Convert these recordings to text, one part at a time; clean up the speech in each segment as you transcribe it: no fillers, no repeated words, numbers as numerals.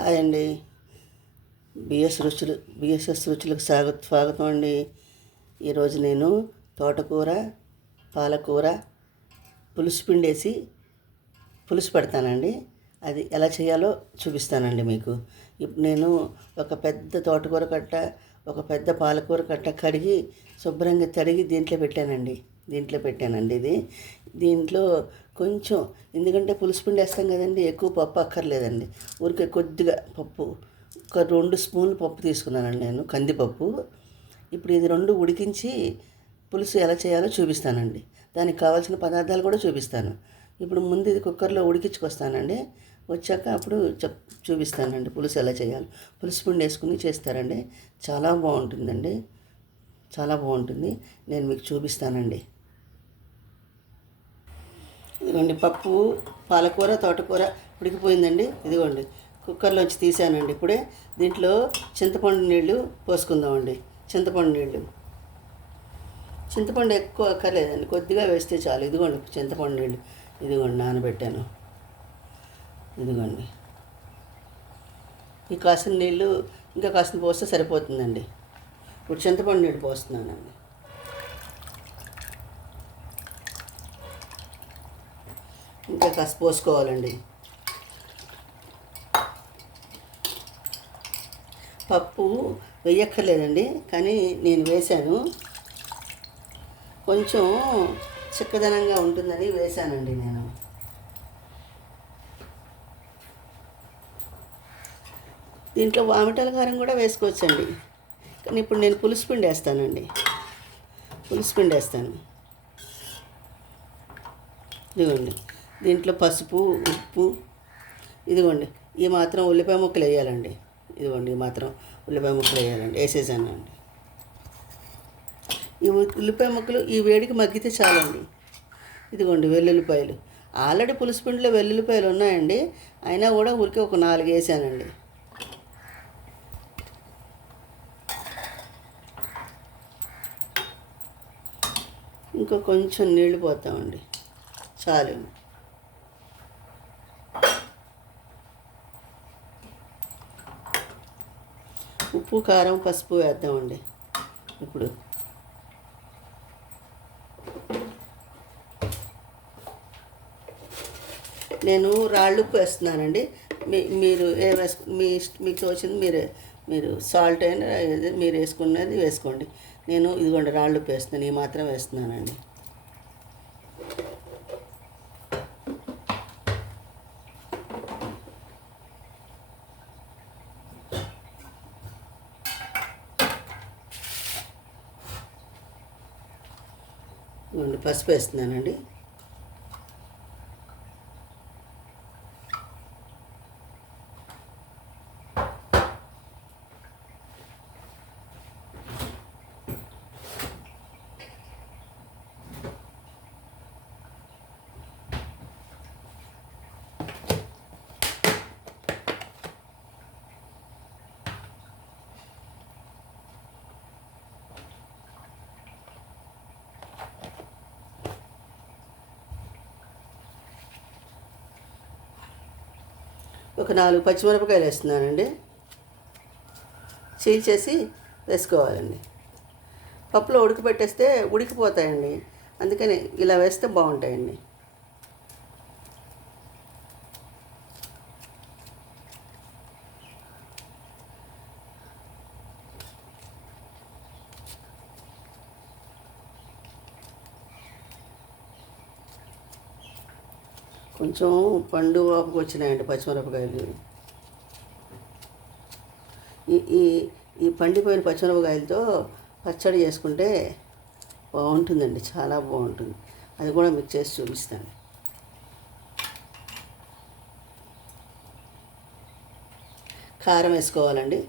Hi అండి. BSS రుచులకు స్వాగతం అండి. ఈరోజు నేను తోటకూర, పాలకూర పులుసు పిండేసి పులుసు పెడతానండి. అది ఎలా చేయాలో చూపిస్తానండి మీకు. ఇప్పుడు నేను ఒక పెద్ద తోటకూర కట్ట, ఒక పెద్ద పాలకూర కట్ట కడిగి శుభ్రంగా తడిగి దీంట్లో పెట్టానండి. దీంట్లో కొంచెం, ఎందుకంటే పులుసు పిండి వేస్తాం కదండి, ఎక్కువ పప్పు అక్కర్లేదండి. ఊరికే కొద్దిగా పప్పు, ఒక 2 స్పూన్లు పప్పు తీసుకున్నానండి నేను, కందిపప్పు. ఇప్పుడు ఇది 2 ఉడికించి పులుసు ఎలా చేయాలో చూపిస్తానండి. దానికి కావాల్సిన పదార్థాలు కూడా చూపిస్తాను. ఇప్పుడు ముందు ఇది కుక్కర్లో ఉడికించుకొస్తానండి. వచ్చాక అప్పుడు చూపిస్తానండి పులుసు ఎలా చేయాలి. పులుసు పిండి వేసుకుని చేస్తారండి, చాలా బాగుంటుందండి. చాలా బాగుంటుంది. నేను మీకు చూపిస్తానండి. ఇదిగోండి పప్పు, పాలకూర, తోటకూర ఉడికిపోయిందండి. ఇదిగోండి కుక్కర్లోంచి తీసానండి. ఇప్పుడే దీంట్లో చింతపండు నీళ్ళు పోసుకుందామండి. చింతపండు ఎక్కువ అక్కర్లేదండి, కొద్దిగా వేస్తే చాలు. ఇదిగోండి చింతపండు నీళ్ళు, ఇదిగోండి నానబెట్టాను. ఇదిగోండి ఈ కాసిన నీళ్ళు ఇంకా కాసిన పోస్తే సరిపోతుందండి. ఇప్పుడు చింతపండు నీళ్ళు పోస్తున్నానండి. ఇంకా కాస్త పోసుకోవాలండి. పప్పు వేయక్కర్లేదండి, కానీ నేను వేశాను. కొంచెం చిక్కదనంగా ఉంటుందని వేశానండి నేను. దీంట్లో వామిటాల కారం కూడా వేసుకోవచ్చండి, కానీ ఇప్పుడు నేను పులుసు పిండి వేస్తానండి. ఇదిగోండి దీంట్లో పసుపు, ఉప్పు, ఇదిగోండి ఈ మాత్రం ఉల్లిపాయ ముక్కలు వేయాలండి. ఇదిగోండి ఈ మాత్రం ఉల్లిపాయ ముక్కలు వేయాలండి. వేసేసానండి. ఈ ఉల్లిపాయ ముక్కలు ఈ వేడికి మగ్గితే చాలండి. ఇదిగోండి వెల్లుల్లిపాయలు, ఆల్రెడీ పులుసు పిండిలో వెల్లుల్లిపాయలు ఉన్నాయండి, అయినా కూడా ఊరికే ఒక 4 వేసానండి. ఇంకో కొంచెం నీళ్లు పోతామండి, చాలు. ఉప్పు, కారం, పసుపు వేద్దామండి. ఇప్పుడు నేను రాళ్ళుప్పు వేస్తున్నానండి. మీరు మీకు తోచింది మీరు సాల్ట్ అయినా మీరు వేసుకున్నది వేసుకోండి. నేను ఇదిగోండి రాళ్ళుప్పు వేస్తున్నాను, ఈ మాత్రం వేస్తున్నానండి. పసుపు వేస్తున్నానండి. ఒక 4 పచ్చిమిరపకాయలు వేస్తున్నానండి. చీల్చేసి వేసుకోవాలండి. పప్పులో ఉడకబెట్టేస్తే ఉడికిపోతాయండి, అందుకని ఇలా వేస్తే బాగుంటాయండి. కొంచెం పండు వాపుకు వచ్చినాయండి పచ్చిమిరపకాయలు. ఈ ఈ పండిపోయిన పచ్చిమిరపకాయలతో పచ్చడి చేసుకుంటే బాగుంటుందండి, చాలా బాగుంటుంది. అది కూడా మీకు చేసి చూపిస్తాను. కారం వేసుకోవాలండి.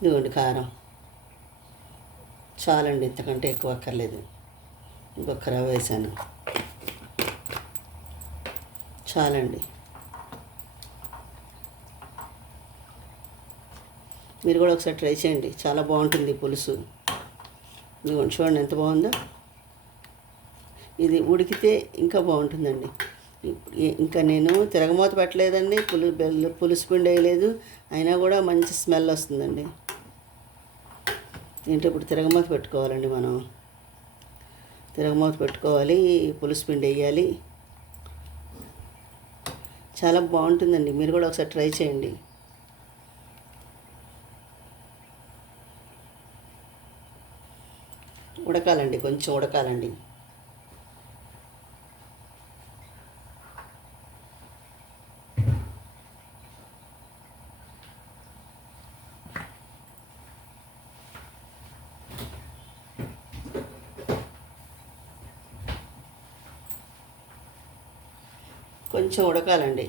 ఇదిగోండి కారం చాలండి, ఇంతకంటే ఎక్కువ అక్కర్లేదు. ఇంకొక రవ్వ వేసాను, చాలండి. మీరు కూడా ఒకసారి ట్రై చేయండి, చాలా బాగుంటుంది పులుసు. ఇదిగోండి చూడండి ఎంత బాగుందో. ఇది ఉడికితే ఇంకా బాగుంటుందండి. ఇంకా నేను తిరగమూత పెట్టలేదండి, పులుసు పిండి వేయలేదు, అయినా కూడా మంచి స్మెల్ వస్తుందండి. ఏంటో ఇప్పుడు తిరగమూత పెట్టుకోవాలండి. మనం తిరగమూత పెట్టుకోవాలి, పులుసు పిండి వేయాలి. చాలా బాగుంటుందండి, మీరు కూడా ఒకసారి ట్రై చేయండి. ఉడకాలండి, కొంచెం ఉడకాలండి. కొంచెం ఉడకాలండి.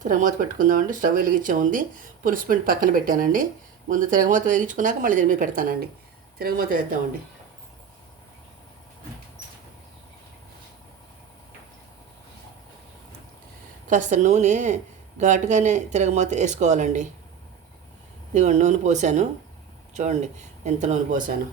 తిరగమూత పెట్టుకుందామండి. స్టవ్ వెలిగించే ఉంది. పులుసు పిండి పక్కన పెట్టానండి. ముందు తిరగమూత వేగించుకున్నాక మళ్ళీ దీని మీద పెడతానండి. తిరగమూత వేద్దామండి. కాస్త నూనె ఘాటుగానే తిరగమూత వేసుకోవాలండి. ఇదిగోండి నూనె పోసాను, చూడండి ఎంత నూనె పోసాను.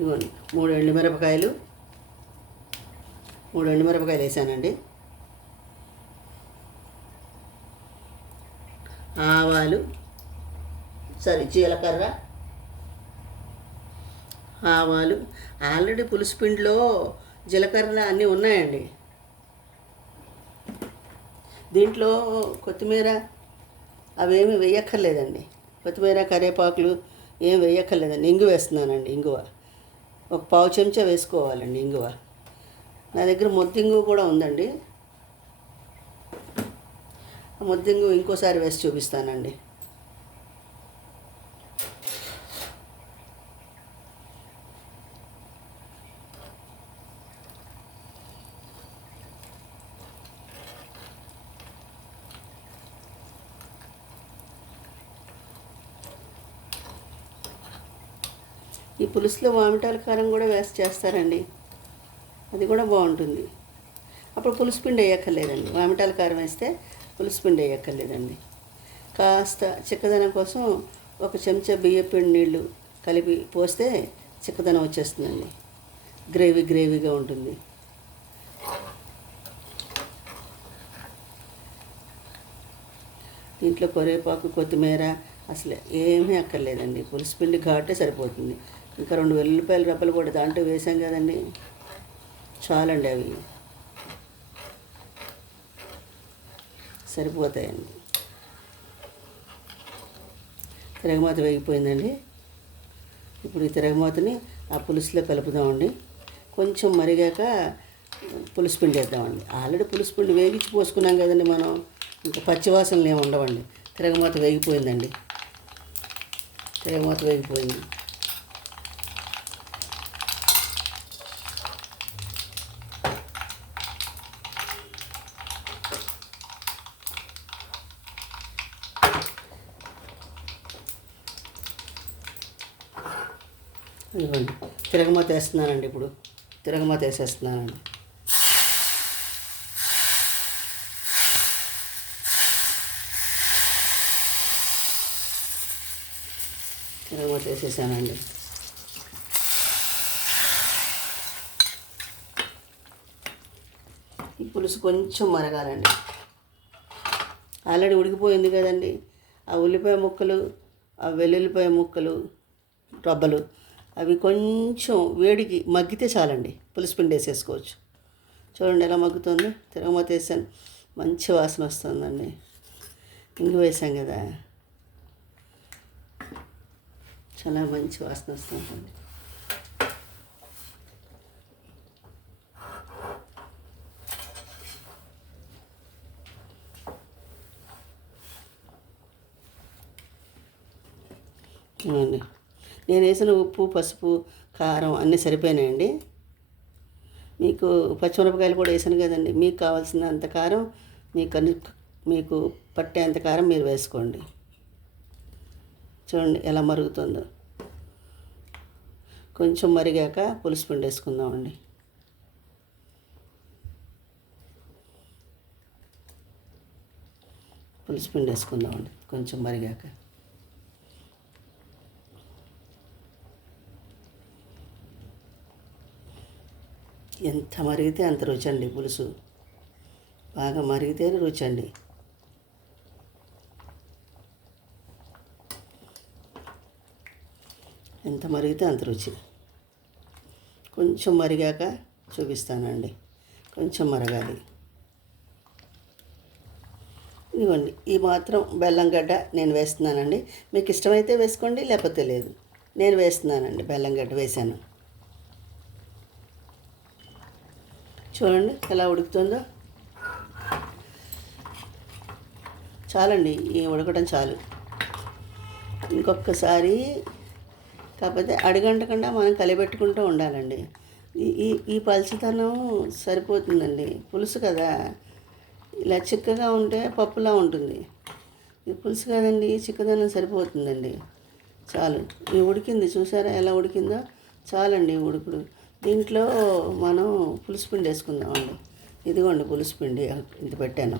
ఇదిగోండి 3 ఎండుమిరపకాయలు వేసానండి. ఆవాలు, జీలకర్ర, ఆవాలు. ఆల్రెడీ పులుసు పిండిలో జీలకర్ర అన్నీ ఉన్నాయండి. దీంట్లో కొత్తిమీర అవేమి వేయక్కర్లేదండి. కొత్తిమీర, కరివేపాకులు ఏం వేయక్కర్లేదండి. ఇంగువ వేస్తున్నానండి. ఇంగువ ఒక 1/2 చెంచా వేసుకోవాలండి. ఇంగువ నా దగ్గర మొద్దింగు కూడా ఉందండి. మొద్దింగు ఇంకోసారి వేసి చూపిస్తానండి. ఈ పులుసులో మామిటాల కారం కూడా వేసి చేస్తారండి, అది కూడా బాగుంటుంది. అప్పుడు పులుసు పిండి వేయక్కర్లేదండి. మామిటాల కారం వేస్తే పులుసు పిండి వేయక్కర్లేదండి. కాస్త చిక్కదనం కోసం 1 చెంచా బియ్యపిండి నీళ్ళు కలిపి పోస్తే చిక్కదనం వచ్చేస్తుందండి. గ్రేవీగా ఉంటుంది. దీంట్లో కరివేపాకు, కొత్తిమీర అసలు ఏమీ అక్కర్లేదండి. పులుసు పిండి ఘాటే సరిపోతుంది. ఇంకా 2 వెల్లుల్లిపాయల రెబ్బలు కూడా దాంట్లో వేసాం కదండి, చాలండి, అవి సరిపోతాయండి. తిరగమాత వేగిపోయిందండి. ఇప్పుడు ఈ తిరగమాతని ఆ పులుసులో కలుపుదామండి. కొంచెం మరిగాక పులుసు పిండి వేద్దామండి. ఆల్రెడీ పులుసు పిండి వేగించి పోసుకున్నాం కదండి మనం, ఇంకా పచ్చివాసనలు ఏమి ఉండవండి. తిరగమాత వేగిపోయిందండి. తిరగమాత వేగిపోయింది. ఇదిగోండి తిరగమాత వేస్తున్నానండి. ఇప్పుడు తిరగమాత వేసేస్తున్నానండి. తిరగమాత వేసేసానండి. ఈ పులుసు కొంచెం మరగాలండి. ఆల్రెడీ ఉడికిపోయింది కదండి. ఆ ఉల్లిపాయ ముక్కలు, ఆ వెల్లుల్లిపాయ ముక్కలు రబ్బలు అవి కొంచెం వేడికి మగ్గితే చాలండి. పులుసు పిండి వేసేసుకోవచ్చు. చూడండి ఎలా మగ్గుతుంది. తిరగమాత వేసాను, మంచి వాసన వస్తుందండి. ఇంగు వేసాం కదా, చాలా మంచి వాసన వస్తుందండి. చూడండి నేను వేసిన ఉప్పు, పసుపు, కారం అన్నీ సరిపోయినాయండి. మీకు పచ్చిమిరపకాయలు కూడా వేసాను కదండి. మీకు కావాల్సినంత కారం, మీకు పట్టేంత కారం మీరు వేసుకోండి. చూడండి ఎలా మరుగుతుందో. కొంచెం మరిగాక పులుసు పిండి వేసుకుందామండి. పులుసు పిండి వేసుకుందామండి కొంచెం మరిగాక. ఎంత మరిగితే అంత రుచి అండి పులుసు. బాగా మరిగితేనే రుచి అండి. ఎంత మరిగితే అంత రుచి. కొంచెం మరిగాక చూపిస్తానండి. కొంచెం మరగాలి. ఇదిగోండి ఈ మాత్రం బెల్లం గడ్డ నేను వేస్తున్నానండి. మీకు ఇష్టమైతే వేసుకోండి, లేకపోతే లేదు. నేను వేస్తున్నానండి, బెల్లం గడ్డ వేసాను. చూడండి ఎలా ఉడుకుతుందో. చాలండి, ఈ ఉడకడం చాలు. ఇంకొకసారి కాకపోతే అడుగంటకుండా మనం కలిపెట్టుకుంటూ ఉండాలండి. ఈ ఈ ఈ పలుచదనం సరిపోతుందండి. పులుసు కదా, ఇలా చిక్కగా ఉంటే పప్పులా ఉంటుంది. ఇది పులుసు కదండి, చిక్కదనం సరిపోతుందండి. చాలు. ఇది ఉడికింది, చూసారా ఎలా ఉడికిందో. చాలండి ఉడుకుడు. దీంట్లో మనం పులుసు పిండి వేసుకుందామండి. ఇదిగోండి పులుసు పిండి ఇంత పెట్టాను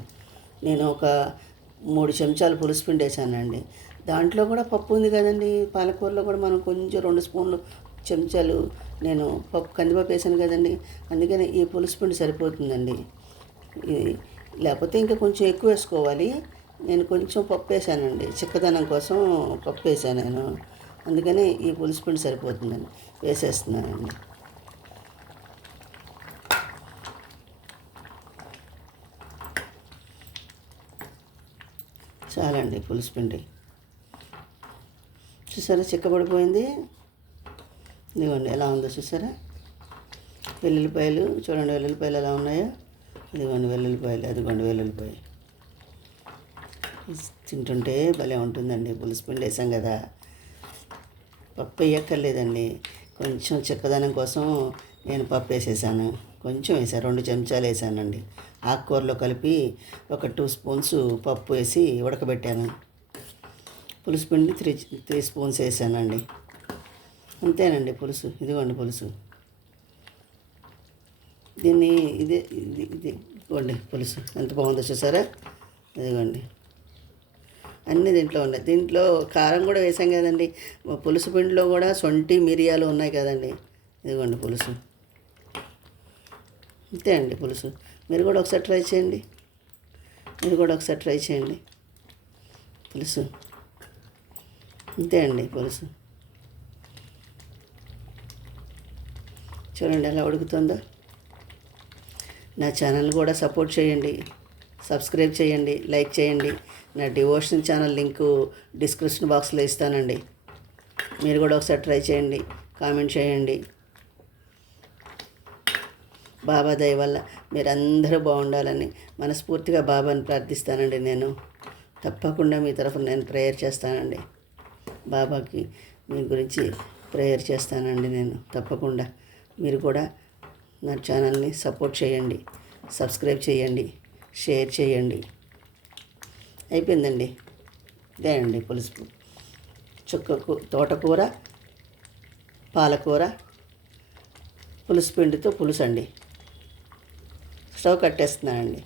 నేను. ఒక 3 చెంచాలు పులుసు పిండి వేసానండి. దాంట్లో కూడా పప్పు ఉంది కదండి. పాలకూరలో కూడా మనం కొంచెం 2 స్పూన్లు చెంచాలు నేను కందిపప్పు వేసాను కదండి. అందుకని ఈ పులుసు పిండి సరిపోతుందండి. లేకపోతే ఇంకా కొంచెం ఎక్కువ వేసుకోవాలి. నేను కొంచెం పప్పు వేసానండి, చిక్కదనం కోసం పప్పు వేసాను నేను. అందుకని ఈ పులుసు పిండి సరిపోతుందండి, వేసేస్తున్నానండి. చాలండి పులుసు పిండి. చూసారా చిక్కబడిపోయింది. ఇదిగోండి ఎలా ఉందో చూసారా. వెల్లుల్లిపాయలు చూడండి, వెల్లుల్లిపాయలు ఎలా ఉన్నాయో. ఇదిగోండి వెల్లుల్లిపాయలు, అదిగోండి వెల్లుల్లిపాయ. తింటుంటే భలే ఉంటుందండి. పులుసు పిండి వేసాం కదా, పప్పు వేయక్కర్లేదండి. కొంచెం చిక్కదనం కోసం నేను పప్పు వేసేసాను. కొంచెం వేసాను, 2 చెంచాలు వేసానండి. ఆకుకూరలో కలిపి ఒక 2 స్పూన్స్ పప్పు వేసి ఉడకబెట్టాను. పులుసు పిండి 3 స్పూన్స్ వేసానండి. అంతేనండి పులుసు. ఇదిగోండి పులుసు. దీన్ని ఇదిగోండి పులుసు ఎంత బాగుందో చూసారా. ఇదిగోండి అన్నీ దీంట్లో ఉన్నాయి. దీంట్లో కారం కూడా వేసాం కదండి. పులుసు పిండిలో కూడా శొంఠి మిరియాలు ఉన్నాయి కదండి. ఇదిగోండి పులుసు. అంతే అండి పులుసు. మీరు కూడా ఒకసారి ట్రై చేయండి. పులుసు అంతే అండి పులుసు. చూడండి ఎలా ఉడుకుతుందో. నా ఛానల్ కూడా సపోర్ట్ చేయండి, సబ్స్క్రైబ్ చేయండి, లైక్ చేయండి. నా డివోషన్ ఛానల్ లింకు డిస్క్రిప్షన్ బాక్స్లో ఇస్తానండి. మీరు కూడా ఒకసారి ట్రై చేయండి, కామెంట్ చేయండి. బాబా దయ వల్ల మీరందరూ బాగుండాలని మనస్ఫూర్తిగా బాబాని ప్రార్థిస్తానండి. నేను తప్పకుండా మీ తరఫున నేను ప్రేయర్ చేస్తానండి. బాబాకి మీ గురించి ప్రేయర్ చేస్తానండి నేను తప్పకుండా. మీరు కూడా నా ఛానల్ని సపోర్ట్ చేయండి, సబ్స్క్రైబ్ చేయండి, షేర్ చేయండి. అయిపోయిందండి. ఇదేనండి పులుసు. తోటకూర, పాలకూర, పులుసు పిండితో పులుసు అండి. స్టవ్ కట్టేస్తున్నానండి.